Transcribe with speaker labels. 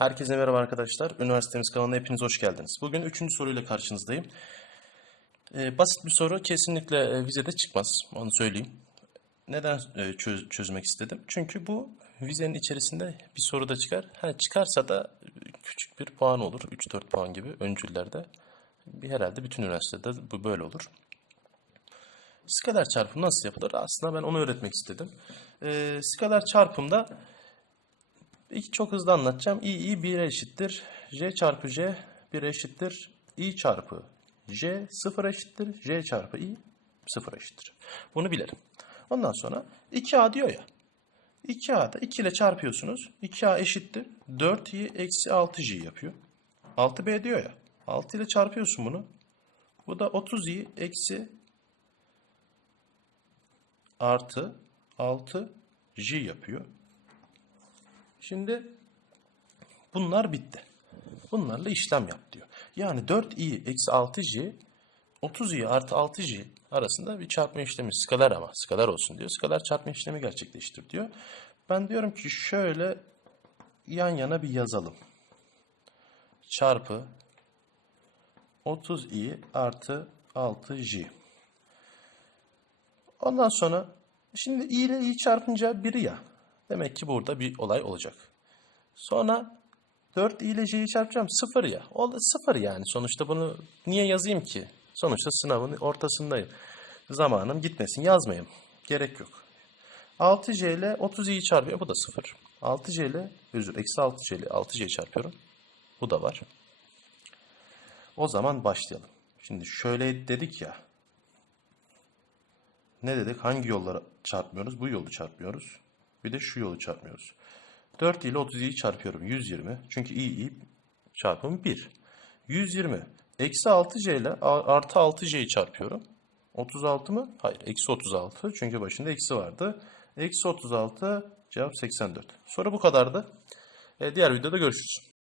Speaker 1: Herkese merhaba arkadaşlar. Üniversitemiz kanalına hepiniz hoş geldiniz. Bugün üçüncü soruyla karşınızdayım. Ee, basit bir soru kesinlikle e, vizede çıkmaz. Onu söyleyeyim. Neden e, çöz- çözmek istedim? Çünkü bu vizenin içerisinde bir soru da çıkar. Ha, çıkarsa da küçük bir puan olur. 3-4 puan gibi öncüllerde. Herhalde bütün üniversitede bu böyle olur. Skaler çarpımı nasıl yapılır? Aslında ben onu öğretmek istedim. Ee, skaler çarpımda İki çok hızlı anlatacağım. i i 1'e eşittir. j çarpı j 1 eşittir. i çarpı j 0 eşittir. j çarpı i 0 eşittir. Bunu bilelim. Ondan sonra 2a diyor ya. 2a'da 2 ile çarpıyorsunuz. 2a eşittir. 4i eksi 6j yapıyor. 6b diyor ya. 6 ile çarpıyorsun bunu. Bu da 30i eksi artı 6j yapıyor. Şimdi bunlar bitti. Bunlarla işlem yap diyor. Yani 4i eksi 6j 30i artı 6j arasında bir çarpma işlemi skalar ama skalar olsun diyor. Skalar çarpma işlemi gerçekleştir diyor. Ben diyorum ki şöyle yan yana bir yazalım. Çarpı 30i artı 6j. Ondan sonra şimdi i ile i çarpınca 1 ya. Demek ki burada bir olay olacak. Sonra 4 ile j'yi çarpacağım 0 ya. O da 0 yani. Sonuçta bunu niye yazayım ki? Sonuçta sınavın ortasındayım. Zamanım gitmesin yazmayayım. Gerek yok. 6c ile 30i'yi çarpıyor. Bu da 0. 6c ile özür eksi 6c ile 6c'yi çarpıyorum. Bu da var. O zaman başlayalım. Şimdi şöyle dedik ya. Ne dedik? Hangi yolları çarpmıyoruz? Bu yolu çarpmıyoruz. Bir de şu yolu çarpmıyoruz. 4 ile 30'u çarpıyorum. 120. Çünkü i, i çarpımı 1. 120. Eksi 6c ile artı 6c'yi çarpıyorum. 36 mı? Hayır. Eksi 36. Çünkü başında eksi vardı. Eksi 36 cevap 84. Soru bu kadardı. E, diğer videoda görüşürüz.